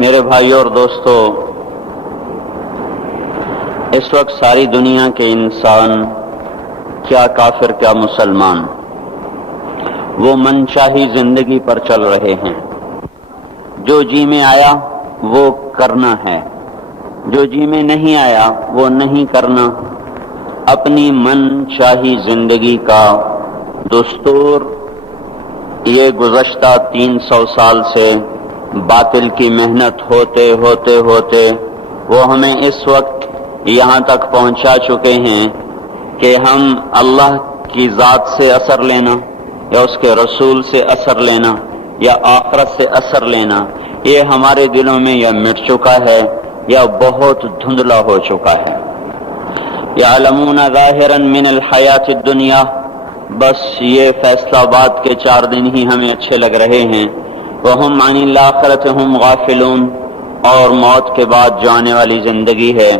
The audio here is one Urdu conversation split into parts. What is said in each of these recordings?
میرے بھائیوں اور دوستو، اس وقت ساری دنیا کے انسان، کیا کافر کیا مسلمان، وہ منشاہی زندگی پر چل رہے ہیں۔ جو جی میں آیا وہ کرنا ہے، جو جی میں نہیں آیا وہ نہیں کرنا۔ اپنی منشاہی زندگی کا دستور یہ گزشتہ 300 سال سے باطل کی محنت ہوتے ہوتے ہوتے وہ ہمیں اس وقت یہاں تک پہنچا چکے ہیں کہ ہم اللہ کی ذات سے اثر لینا یا اس کے رسول سے اثر لینا یا آخرت سے اثر لینا، یہ ہمارے دلوں میں یا مٹ چکا ہے یا بہت دھندلا ہو چکا ہے۔ یعلمون ظاہرا من الحیات الدنیا، بس یہ فیصلہ باد کے 4 دن ہی ہمیں اچھے لگ رہے ہیں۔ وہم عن الآخرۃ ہم غافلون، اور موت کے بعد جو آنے والی زندگی ہے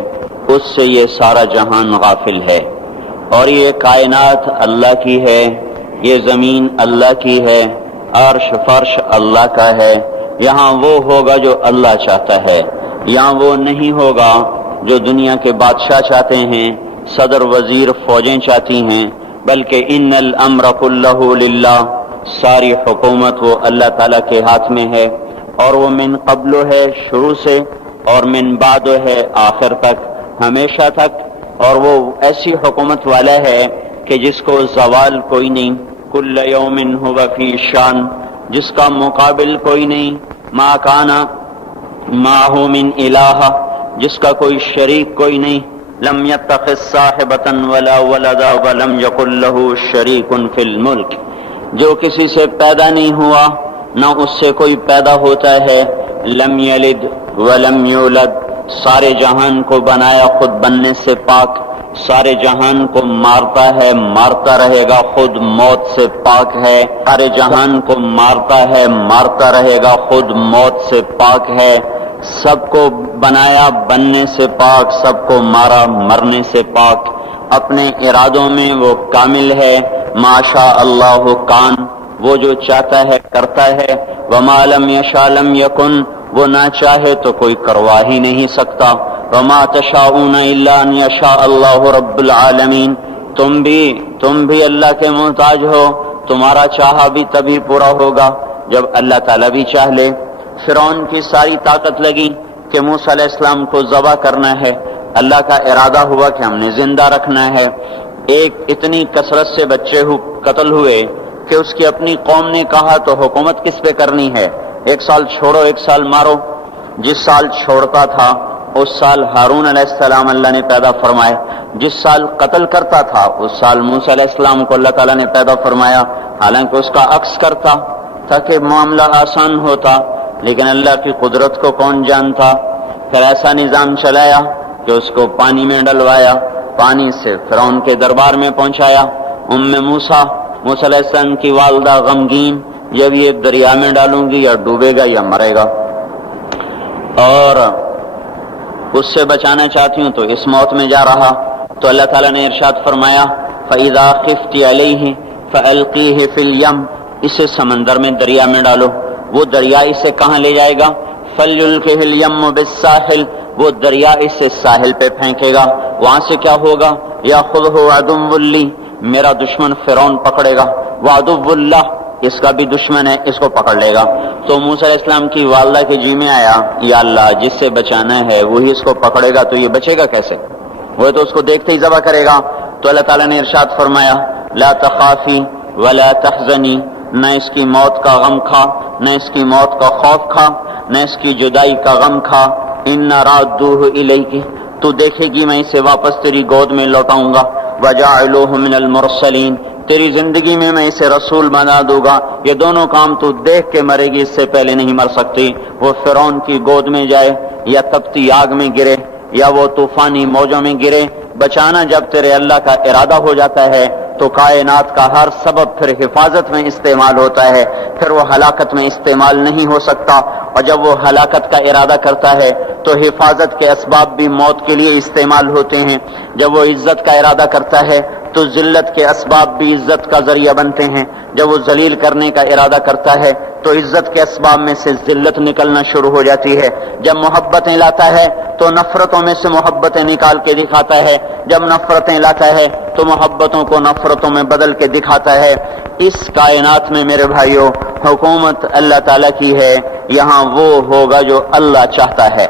اس سے یہ سارا جہان غافل ہے۔ اور یہ کائنات اللہ کی ہے، یہ زمین اللہ کی ہے، عرش فرش اللہ کا ہے۔ یہاں وہ ہوگا جو اللہ چاہتا ہے، یہاں وہ نہیں ہوگا جو دنیا کے بادشاہ چاہتے ہیں، صدر وزیر فوجیں چاہتی ہیں، بلکہ ان الامر کلہ للہ، ساری حکومت وہ اللہ تعالیٰ کے ہاتھ میں ہے، اور وہ من قبل ہے شروع سے، اور من بعد ہے آخر تک، ہمیشہ تک۔ اور وہ ایسی حکومت والا ہے کہ جس کو زوال کوئی نہیں، کل یوم ہو فی شان، جس کا مقابل کوئی نہیں، ما کان معہ من الہ، جس کا کوئی شریک کوئی نہیں، لم یتخذ صاحبۃ ولا ولدا ولم یکن لہ شریک فی الملک، جو کسی سے پیدا نہیں ہوا نہ اس سے کوئی پیدا ہوتا ہے، لم یلد ولم یولد، سارے جہان کو بنایا خود بننے سے پاک، سارے جہان کو مارتا ہے مارتا رہے گا، خود موت سے پاک ہے، سارے جہان کو مارتا ہے مارتا رہے گا، خود موت سے پاک ہے، سب کو بنایا بننے سے پاک، سب کو مارا مرنے سے پاک، اپنے ارادوں میں وہ کامل ہے، ما شاء اللہ کان، وہ جو چاہتا ہے کرتا ہے، وما لم یشاء لم یکن، وہ نہ چاہے تو کوئی کروا ہی نہیں سکتا، وما تشاءون الا ان یشاء اللہ رب العالمین، تم بھی اللہ کے محتاج ہو، تمہارا چاہا بھی تبھی پورا ہوگا جب اللہ تعالیٰ بھی چاہ لے۔ فرعون کی ساری طاقت لگی کہ موسیٰ علیہ السلام کو ذبح کرنا ہے، اللہ کا ارادہ ہوا کہ ہم نے زندہ رکھنا ہے۔ ایک اتنی کثرت سے بچے قتل ہوئے کہ اس کی اپنی قوم نے کہا تو حکومت کس پہ کرنی ہے، 1 سال چھوڑو 1 سال مارو۔ جس سال چھوڑتا تھا اس سال ہارون علیہ السلام اللہ نے پیدا فرمائے، جس سال قتل کرتا تھا اس سال موسیٰ علیہ السلام کو اللہ تعالیٰ نے پیدا فرمایا، حالانکہ اس کا عکس کرتا تاکہ معاملہ آسان ہوتا، لیکن اللہ کی قدرت کو کون جانتا۔ پھر ایسا نظام چلایا کہ اس کو پانی میں ڈلوایا، پانی سے فرعون کے دربار میں پہنچایا۔ موسیٰ علیہ السلام کی والدہ غمگین، جب یہ دریا میں ڈالوں گی یا ڈوبے گا یا مرے گا، اور اس سے بچانا چاہتی ہوں تو اس موت میں جا رہا، تو اللہ تعالیٰ نے ارشاد فرمایا فَإِذَا خِفْتِ عَلَيْهِ فَأَلْقِيهِ فِي الْيَمِّ، اسے سمندر میں دریا میں ڈالو، وہ دریا اسے کہاں لے جائے گا، فَلْيُلْقِهِ الْيَمُّ بِالسَّاحِلِ، وہ دریا اسے ساحل پہ پھینکے گا، وہاں سے کیا ہوگا، يَأْخُذْهُ عَدُوٌّ لِّي، میرا دشمن فرعون پکڑے گا، وَعَدُوٌّ اللَّهِ، اس کا بھی دشمن ہے، اس کو پکڑ لے گا۔ تو موسیٰ علیہ السلام کی والدہ کے جی میں آیا، یا اللہ جس سے بچانا ہے وہی اس کو پکڑے گا تو یہ بچے گا کیسے، وہ تو اس کو دیکھتے ہی ذبح کرے گا۔ تو اللہ تعالیٰ نے ارشاد فرمایا لا تخافی ولا تحزنی، نہ اس کی موت کا غم کھا، نہ اس کی موت کا خوف کھا، نہ اس کی جدائی کا غم کھا، انا رادوہ الیک، تو دیکھے گی میں اسے واپس تیری گود میں لوٹاؤں گا، وجاعلوہ من المرسلین، تیری زندگی میں میں اسے رسول بنا دوں گا۔ یہ دونوں کام تو دیکھ کے مرے گی، اس سے پہلے نہیں مر سکتی۔ وہ فرعون کی گود میں جائے یا تپتی آگ میں گرے یا وہ طوفانی موجوں میں گرے، بچانا جب تیرے اللہ کا ارادہ ہو جاتا ہے تو کائنات کا ہر سبب پھر حفاظت میں استعمال ہوتا ہے، پھر وہ ہلاکت میں استعمال نہیں ہو سکتا۔ اور جب وہ ہلاکت کا ارادہ کرتا ہے تو حفاظت کے اسباب بھی موت کے لیے استعمال ہوتے ہیں۔ جب وہ عزت کا ارادہ کرتا ہے تو ذلت کے اسباب بھی عزت کا ذریعہ بنتے ہیں۔ جب وہ ذلیل کرنے کا ارادہ کرتا ہے تو عزت کے اسباب میں سے ذلت نکلنا شروع ہو جاتی ہے. جب محبتیں لاتا ہے تو نفرتوں میں سے محبتیں نکال کے دکھاتا ہے. جب نفرتیں لاتا ہے تو محبتوں کو نفرتوں میں بدل کے دکھاتا ہے. اس کائنات میں میرے بھائیوں حکومت اللہ تعالیٰ کی ہے. یہاں وہ ہوگا جو اللہ چاہتا ہے.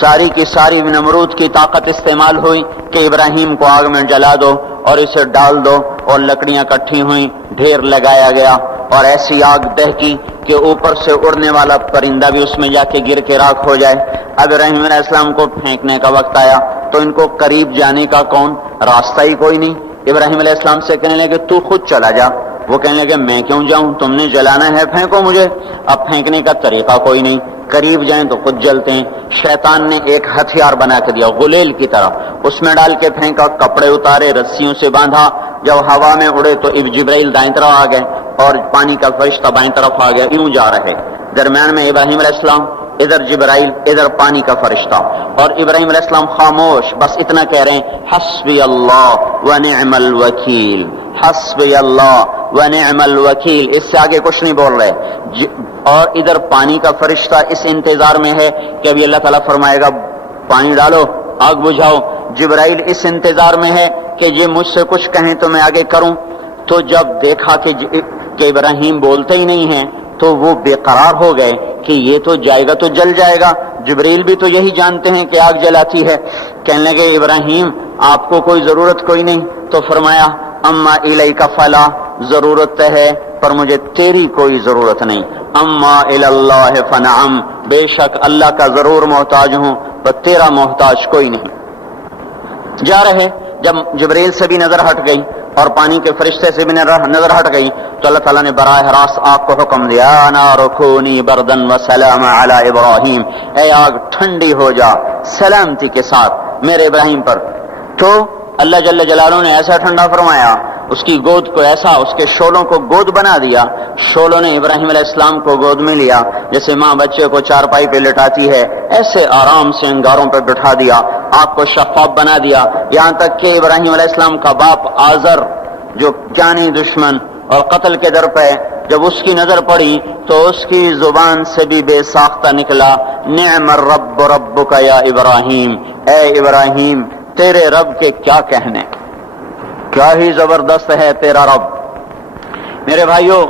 ساری کی ساری نمرود کی طاقت استعمال ہوئی کہ ابراہیم کو آگ میں جلا دو اور اسے ڈال دو، اور لکڑیاں کٹھی ہوئیں، ڈھیر لگایا گیا اور ایسی آگ دہکی کہ اوپر سے اڑنے والا پرندہ بھی اس میں جا کے گر کے راکھ ہو جائے. اب ابراہیم علیہ السلام کو پھینکنے کا وقت آیا تو ان کو قریب جانے کا کون راستہ ہی کوئی نہیں. ابراہیم علیہ السلام سے کہنے لگے تو خود چلا جا. وہ کہنے لگے میں کیوں جاؤں، تم نے جلانا ہے پھینکو مجھے. اب پھینکنے کا طریقہ کوئی نہیں، قریب جائیں تو خود جلتے ہیں. شیطان نے ایک ہتھیار بنا کے دیا غلیل کی طرح، اس میں ڈال کے پھینکا، کپڑے اتارے، رسیوں سے باندھا. جب ہوا میں اڑے تو جبرائیل دائیں طرف آ گئے اور پانی کا فرشتہ بائیں طرف آ گیا. یوں جا رہے، درمیان میں ابراہیم علیہ السلام، ادھر جبرائیل، ادھر پانی کا فرشتہ. اور ابراہیم علیہ السلام خاموش، بس اتنا کہہ رہے ہیں حسبی اللہ ونعم الوکیل، حسبی اللہ ونعم الوکیل. اس سے آگے کچھ نہیں بول رہے. اور ادھر پانی کا فرشتہ اس انتظار میں ہے کہ ابھی اللہ تعالیٰ فرمائے گا پانی ڈالو، آگ بجھاؤ. جبرائیل اس انتظار میں ہے کہ یہ مجھ سے کچھ کہیں تو میں آگے کروں. تو جب دیکھا کہ ابراہیم بولتے ہی نہیں ہیں تو وہ بے قرار ہو گئے کہ یہ تو جائے گا تو جل جائے گا. جبرائیل بھی تو یہی جانتے ہیں کہ آگ جلاتی ہے. کہنے لگے ابراہیم آپ کو کوئی ضرورت کوئی نہیں. تو فرمایا اما الیک فلا، ضرورت ہے پر مجھے تیری کوئی ضرورت نہیں. اما الی اللہ فنعم، بے شک اللہ کا ضرور محتاج ہوں پر تیرا محتاج کوئی نہیں. جا رہے، جب جبرائیل سے بھی نظر ہٹ گئی اور پانی کے فرشتے سے بھی نظر ہٹ گئی تو اللہ تعالیٰ نے براہ راست آگ کو حکم دیا نار کونی بردن وسلام علی ابراہیم، اے آگ ٹھنڈی ہو جا سلامتی کے ساتھ میرے ابراہیم پر. تو اللہ جل جلالہ نے ایسا ٹھنڈا فرمایا، اس کی گود کو ایسا، اس کے شولوں کو گود بنا دیا. شولوں نے ابراہیم علیہ السلام کو گود میں لیا، جیسے ماں بچے کو چارپائی پہ لٹاتی ہے ایسے آرام سے انگاروں پہ بٹھا دیا. آگ کو شفاف بنا دیا، یہاں تک کہ ابراہیم علیہ السلام کا باپ آزر جو جانی دشمن اور قتل کے در پہ، جب اس کی نظر پڑی تو اس کی زبان سے بھی بے ساختہ نکلا نعم الرب ربک یا ابراہیم، اے ابراہیم تیرے رب کے کیا کہنے، کیا ہی زبردست ہے تیرا رب. میرے بھائیوں